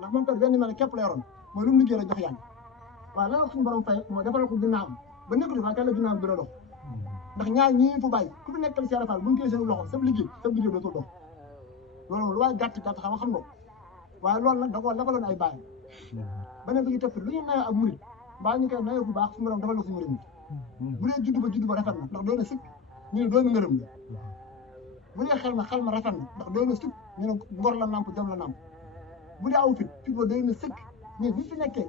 ndax moom kat benn mel képp la yoroon mooy lu mu liggéey rek jox yàlla waaye lan la suñu borom fay mooy defal ko ginnaawam ba nekk di waaye kan la ginnaawam bi la dox ndax ñaar ñii fu bàyyi ku fi nekkal Cheikh Fall bu ñu koy seen loxo sab liggéey dootul dox loolu moom lu waaye gàtt xam nga ko waaye loolu nag da koo defaloon ay bàyyi beneen bi ñu topp lu ñu nayoo ak murid mbaa ñu koy nayoo bu baax suñu borom defal ko suñu murid bu dee juddu ba rafet na ndax doon na sëkk ñu ne doomi ngërëm la bu dee xel ma rafet na ndax doon na sëkk ñu ne ngor la namp jom la namp bu dee aw fit ba doon na sëkk mais bi fi nekkee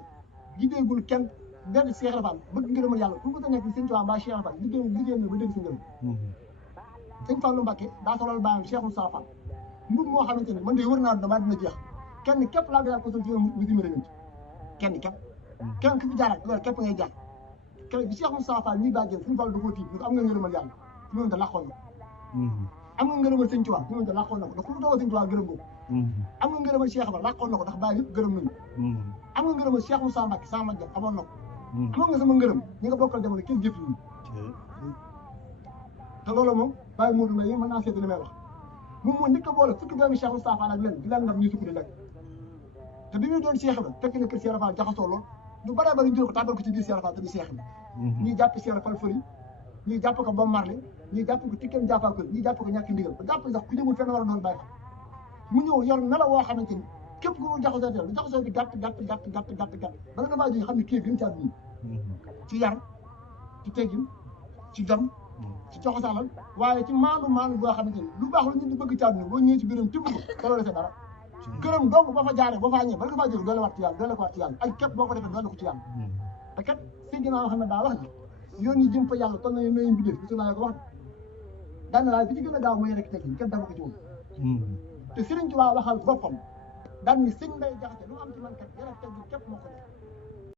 gideegul kenn benn Cheikh Fall bëgg ngërëmal yàlla fu mu ko nekk Sëñ Tuubaa mbaa Cheikh Fall liggéey na ba dégg si ngërëm Sëñ Fallu Mbàkke daa solal bàyyam Cheikh Moussa Fall mbub moo xamante ni man de wër naa damaa dina jeex kenn képp laa gën a ko sol ci musima rénti kenn ku fi jaaraat loolu képp ngay jaar kenn bi Cheikh Moussa Fall ñuy bàjjeen Sëñ Fall da koo tiit ni ko am nga ngërëmal yàlla fi mu ne làqoon na am nga ngërëmal Sëñ Tuubaa fi mu ne làqoon na ko ndax ku doon Sëñ Tuubaa gërëm ko am nga ngërëmal Cheikh Fall làqoon na ko ndax bàyyi yëpp gërëm nañu am nga ngërëmal Cheikh Moussa Mbacke sama jël amoon na ko amoon nga sama ngërëm ñi nga bokkal jamono kenn jëf ñu te loolu moom bàyyi Modou Mbaye mën naa seeti li may wax moom moo njëkk a boole fukki doomi Cheikh Moussa Fall ak leen di leen ndam ñuy sukk di lekk te bi muy doon Cheikh Ibra fekk na kër Cheikh Fall jaxasoo lool lu bare bari jël ko tàbbal ko ci biir Cheikh Fall te di Cheikh Ibra ñuy jàpp Cheikh Fall fëri ñuy jàpp ko ba marle ñuy jàpp ko tikkeem jàppaa ko ñuy jàpp ko ñàkk ndigal ba jàpp sax ku jëmul fenn war a doon bàyyi fa mu ñëw yor mela woo xamante ni képp ku mu jaxasoo lu jaxasoo bi gàtt bala nga faa jóge xam ne kii gën ci àdduna ci yar ci teggin ci jom ci coxosalal waaye ci maanu boo xamante ni lu baax lu nit di bëgg ci àdduna boo ñëwee ci biiram tibb ko daloo defee dara gërëm donc boo fa jaaree boo faa ñëwee bala nga faa jóge doole waat ci yàlla doole ko waat ci yàlla ak képp boo ko defee doole ko ci yàlla te kat Seydina Muhammad daa wax ni yoon yi jëm fa yàlla toll nañu noyu mbidéef bisu naa ko wax daan na laay bi ci gën a gaaw mooy rek teggin kenn dama ko ci woon te Sëriñ Tuubaa waxal boppam daan ni sëñ Mbay Jaxate lu am ci man kat yara teggin képp moo ko def